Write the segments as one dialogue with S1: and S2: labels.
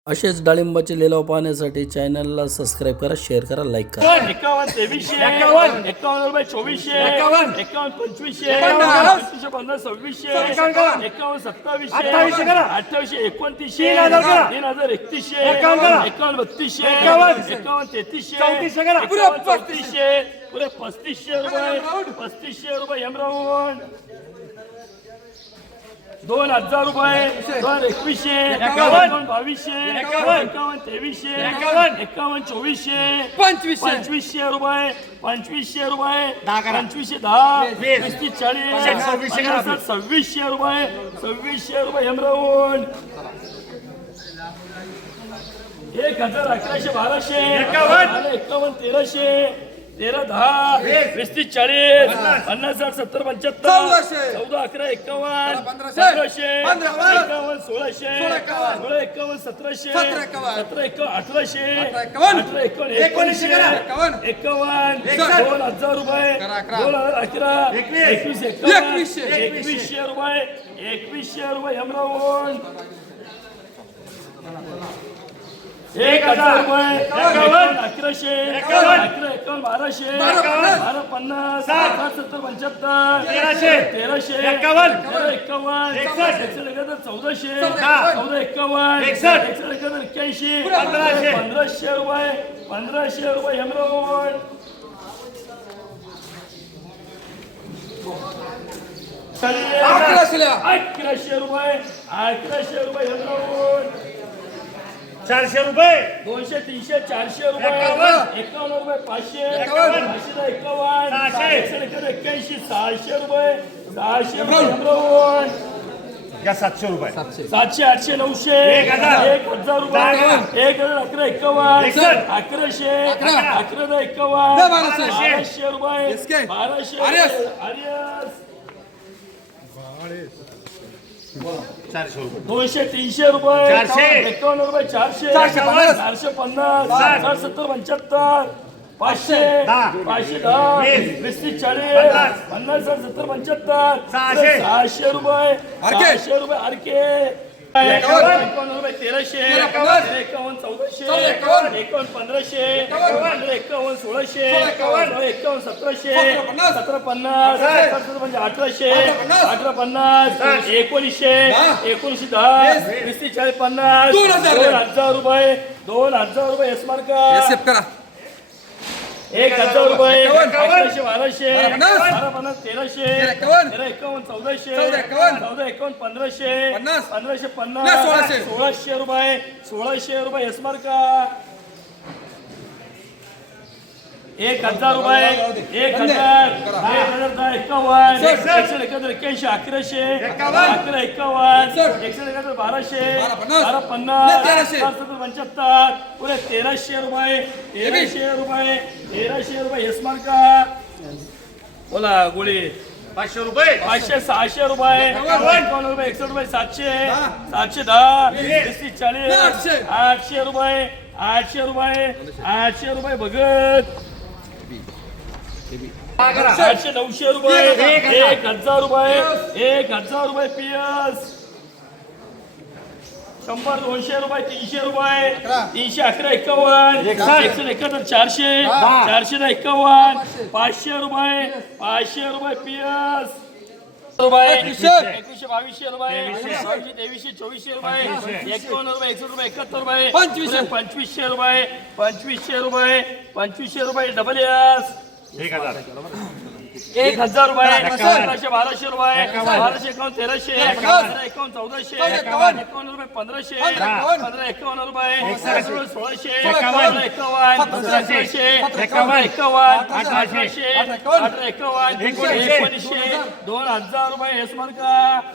S1: असेच डाळिंबाचे लिलाव पाहण्यासाठी चॅनलला सबस्क्राईब करा, शेअर करा, लाईक करा.
S2: 51 2300 51 रुपये 2400 51 2500 25 15 2600 51 2700 2800 2900 3000 3100 51 3200 51 3300 पुरे 3500 रुपये एमराऊंड 2000 रुपये 2100 51 2200 51 2300 51 2400 2500 रुपये 2500 रुपये 2500 10 35 40 2600 रुपये 2600 रुपये एमराऊंड 1000 1100 1200 51 1300 13 10 35 40 50 60 70 75 14 11 51 1500 51 1600 16 51 1700 17 1800 18 1900 51 2000 रुपये 2011 21 2100 रुपये 2100 रुपये एमराऊंड 1000 रुपये 1100 11 1200 12 50 70 75 1300 51 1400 81 1500 रुपये एमराऊंड 1100 रुपये एमराऊंड
S3: 400 रुपये
S2: 200 300 400 रुपये 51 रुपये 500 551 81 600 रुपये 600 एमराऊंड
S3: या 700 रुपये
S2: 700 800 900 1000 रुपये 1011 51 1100 11 51 1200 रुपये 1200 आर्यस
S3: 400 रुपये
S2: 200 300 रुपये 51 रुपये 400 450 70 75 500 510 20 40 50 70 75 600 रुपये 600 रुपये आरके 51 रुपये 1300 51 1400 51 1500 51 1600 51 1700 17 50 म्हणजे 1800 18 50 1900 19 10 20 40 50 2000 रुपये 2000 रुपये एसमार्का 1000 रुपये 1100 1200 12 50 1300 51 1400 14 51 1500 1550 1600 रुपये एसमार्का 1000 रुपये 1000 1051 181 1100 11 51 181 1200 1250 75 पुरे 1300 रुपये एसमार्का बोला गोळी
S3: 500 रुपये
S2: 500 600 रुपये 51 रुपये 61 रुपये 700 710 40 800 रुपये 800 रुपये भगत 800 900 रुपये 1000 रुपये पीएस 100 200 रुपये 300 रुपये 311 51 171 400 451 500 रुपये पीएस रुपये 2100 2200 रुपये 2300 2400 रुपये 51 रुपये 61 रुपये 71 रुपये 2500 रुपये डबल एस
S3: 1000
S2: 1000 रुपये 1200 रुपये 1251 1300 51 1400 51 रुपये 1500 51 रुपये 1600 51 1800 2000 रुपये एसमार्का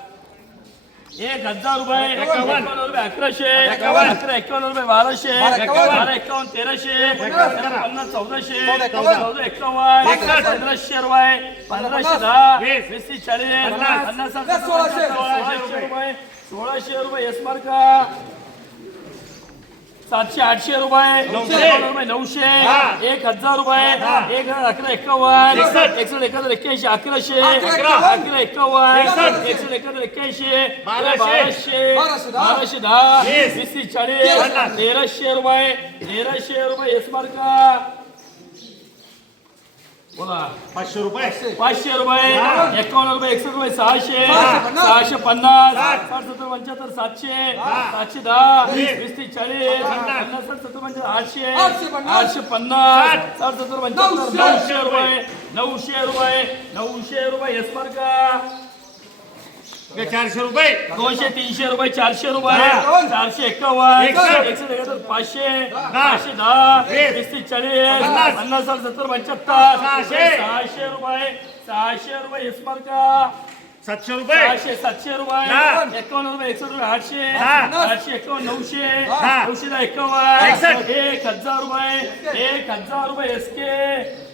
S2: 1000 रुपये 51 रुपये 1100 11 51 रुपये 1200 12 51 1300 50 1400 14 51 1500 रुपये 1510 20 40 50 1600 रुपये 1600 रुपये एसमार्का 700 800 रुपये 900 रुपये 900 1000 रुपये 11 51 61 81 1100 11 51 61 81 1200 1210 20 40 1300 रुपये येस मार्का बोला
S3: 500 रुपये
S2: 500 रुपये 51 रुपये 61 रुपये 600 650 60 70 75 700 710 20 30 40 50 60 70 75 800 850 60 70 75 900 रुपये 900 रुपये येस मार्का
S3: 400 रुपये
S2: 200 300 रुपये 400 रुपये 451 171 500 510 20 40 50 60 70 75 600 रुपये 600 येस मार्का
S3: 700 रुपये
S2: 700 रुपये 51 रुपये 61 रुपये 800 851 900 900 51 1000 रुपये 1000 रुपये एसके